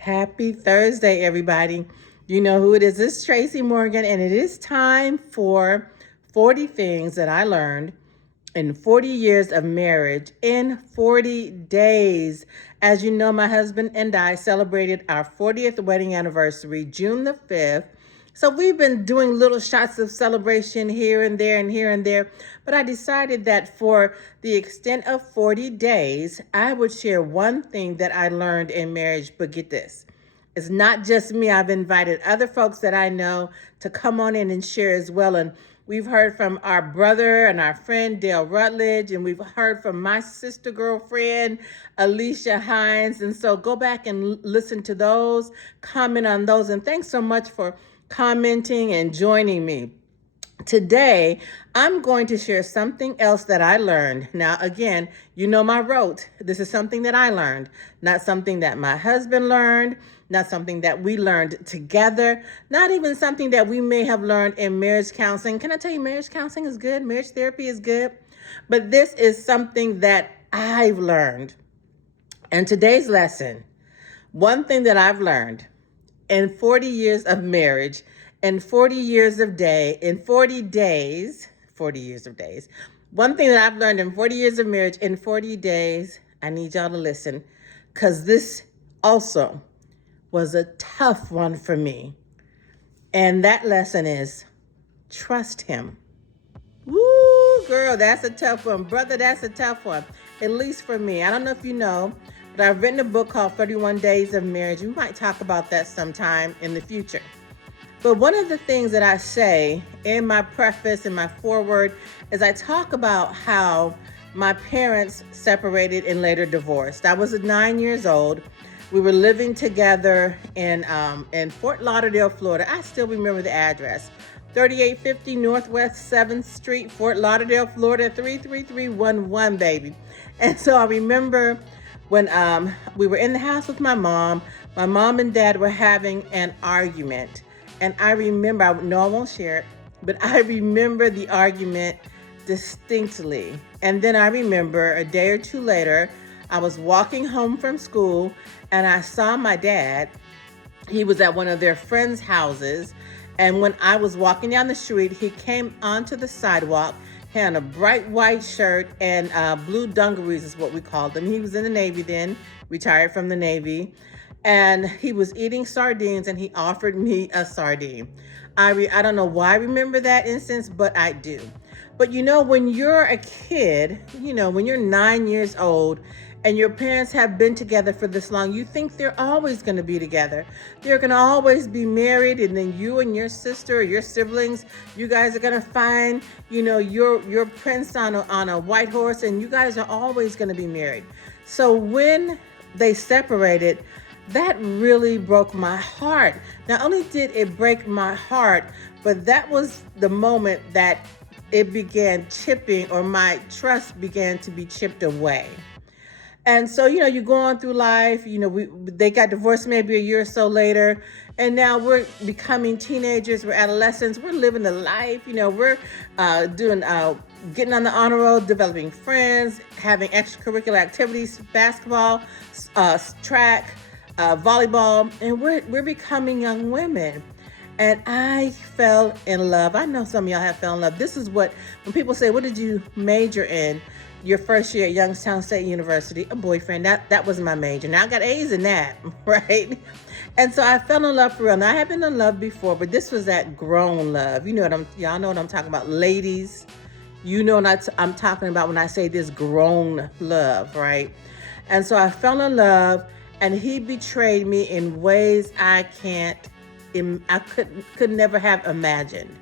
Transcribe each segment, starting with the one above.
Happy Thursday, everybody. You know who it is. This is Tracy Morgan, and it is time for 40 things that I learned in 40 years of marriage in 40 days. As you know, my husband and I celebrated our 40th wedding anniversary, June the 5th. So we've been doing little shots of celebration here and there and here and there. But I decided that for the extent of 40 days, I would share one thing that I learned in marriage. But get this. It's not just me. I've invited other folks that I know to come on in and share as well. And we've heard from our brother and our friend Dale Rutledge, and we've heard from my sister girlfriend Alicia Hines. And so go back and listen to those, comment on those. And thanks so much for commenting and joining me. Today, I'm going to share something else that I learned. Now, again, you know my rote. This is something that I learned, not something that my husband learned, not something that we learned together, not even something that we may have learned in marriage counseling. Can I tell you, marriage counseling is good, marriage therapy is good, but this is something that I've learned. And today's lesson, one thing that I've learned in 40 years of marriage, in 40 years of day, in 40 days, 40 years of days. One thing that I've learned in 40 years of marriage, in 40 days, I need y'all to listen, because this also was a tough one for me. And that lesson is trust him. Woo, girl, that's a tough one. Brother, that's a tough one. At least for me. I don't know if you know, but I've written a book called 31 Days of Marriage. We might talk about that sometime in the future. But one of the things that I say in my preface and my foreword is I talk about how my parents separated and later divorced. I was 9 years old. We were living together in Fort Lauderdale, Florida. I still remember the address. 3850 Northwest 7th Street, Fort Lauderdale, Florida, 33311, baby. And so I remember when we were in the house with my mom and dad were having an argument. And I remember, I won't share it, but I remember the argument distinctly. And then I remember a day or two later, I was walking home from school and I saw my dad. He was at one of their friends' houses. And when I was walking down the street, he came onto the sidewalk, had a bright white shirt and blue dungarees is what we called them. He was in the Navy then, retired from the Navy. And he was eating sardines and he offered me a sardine. I don't know why I remember that instance, but I do. But you know, when you're a kid, when you're 9 years old and your parents have been together for this long, you think they're always going to be together. They're going to always be married, and then you and your sister or your siblings, you guys are going to find, your prince on a white horse, and you guys are always going to be married. So when they separated, that really broke my heart. Not only did it break my heart, but that was the moment that it began chipping, or my trust began to be chipped away. And so, you go on through life, they got divorced maybe a year or so later, and now we're becoming teenagers, we're adolescents, we're living the life, we're getting on the honor roll, developing friends, having extracurricular activities, basketball, track, volleyball, and we're becoming young women. And I fell in love. I know some of y'all have fell in love. This is when people say, what did you major in your first year at Youngstown State University? A boyfriend. That was my major. Now I got A's in that, right? And so I fell in love for real. Now I have been in love before, but this was that grown love. Y'all know what I'm talking about. Ladies, you know what I'm talking about when I say this grown love, right? And so I fell in love, and he betrayed me in ways I could never have imagined.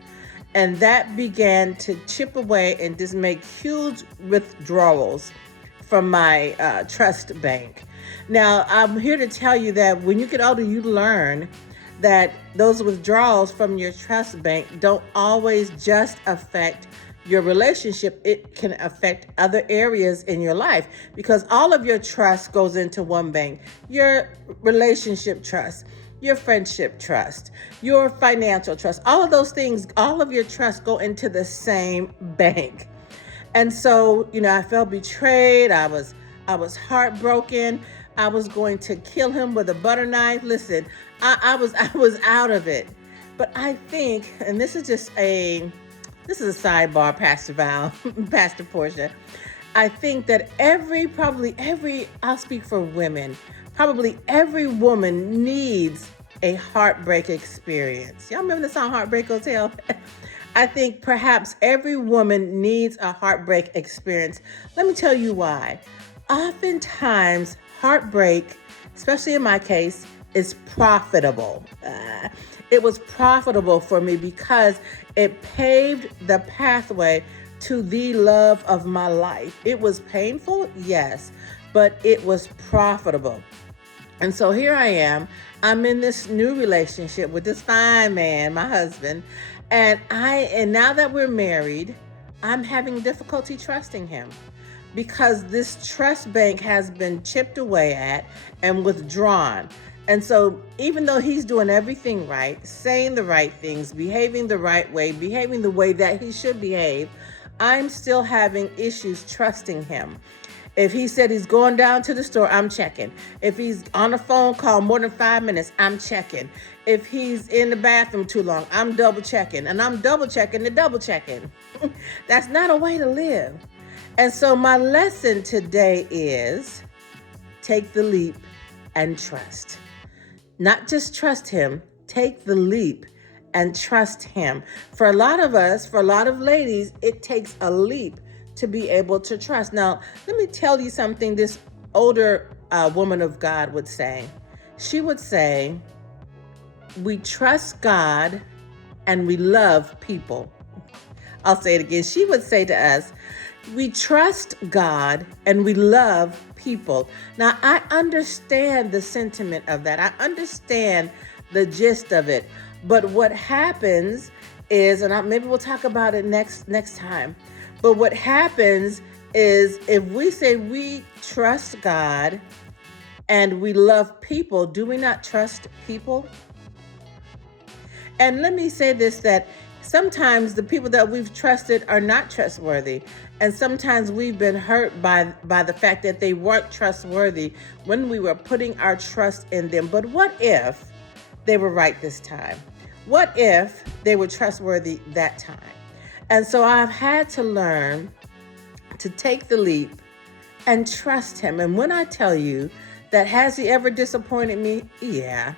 And that began to chip away and just make huge withdrawals from my trust bank. Now, I'm here to tell you that when you get older, you learn that those withdrawals from your trust bank don't always just affect your relationship. It can affect other areas in your life, because all of your trust goes into one bank. Your relationship trust, your friendship trust, your financial trust, all of those things, all of your trust go into the same bank. And so, I felt betrayed. I was heartbroken. I was going to kill him with a butter knife. Listen, I was out of it. But I think, and this is a sidebar, Pastor Val, Pastor Portia. I think that I'll speak for women, probably every woman needs a heartbreak experience. Y'all remember the song Heartbreak Hotel? I think perhaps every woman needs a heartbreak experience. Let me tell you why. Oftentimes, heartbreak, especially in my case, is profitable. It was profitable for me because it paved the pathway to the love of my life. It was painful, yes, but it was profitable. And so here I am. I'm in this new relationship with this fine man, my husband, and now that we're married, I'm having difficulty trusting him because this trust bank has been chipped away at and withdrawn. And so even though he's doing everything right, saying the right things, behaving the right way, behaving the way that he should behave, I'm still having issues trusting him. If he said he's going down to the store, I'm checking. If he's on a phone call more than 5 minutes, I'm checking. If he's in the bathroom too long, I'm double checking. And I'm double checking the double checking. That's not a way to live. And so my lesson today is take the leap and trust. Not just trust him, take the leap and trust him. For a lot of us, for a lot of ladies, it takes a leap to be able to trust. Now, let me tell you something this older woman of God would say. She would say, we trust God and we love people. I'll say it again. She would say to us, we trust God and we love people. Now, I understand the sentiment of that. I understand the gist of it. But what happens is, and maybe we'll talk about it next time, but what happens is if we say we trust God and we love people, do we not trust people? And let me say this, that sometimes the people that we've trusted are not trustworthy. And sometimes we've been hurt by the fact that they weren't trustworthy when we were putting our trust in them. But what if they were right this time? What if they were trustworthy that time? And so I've had to learn to take the leap and trust him. And when I tell you that, has he ever disappointed me? Yeah.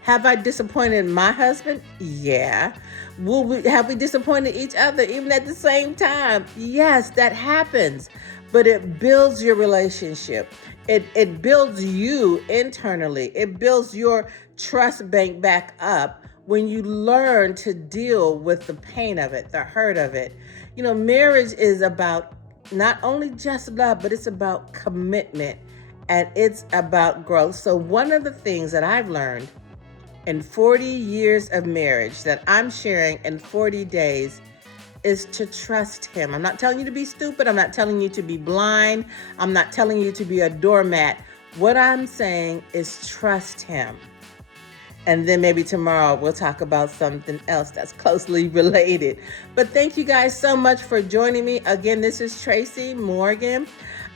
Have I disappointed my husband? Yeah. Have we disappointed each other even at the same time? Yes, that happens. But it builds your relationship. It builds you internally. It builds your trust bank back up when you learn to deal with the pain of it, the hurt of it. You know, marriage is about not only just love, but it's about commitment and it's about growth. So one of the things that I've learned in 40 years of marriage that I'm sharing in 40 days is to trust him. I'm not telling you to be stupid. I'm not telling you to be blind. I'm not telling you to be a doormat. What I'm saying is trust him. And then maybe tomorrow we'll talk about something else that's closely related. But thank you guys so much for joining me. Again, this is Tracy Morgan.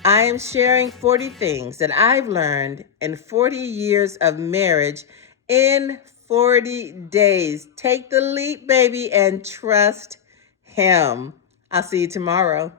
I am sharing 40 things that I've learned in 40 years of marriage in 40 days. Take the leap, baby, and trust him. I'll see you tomorrow.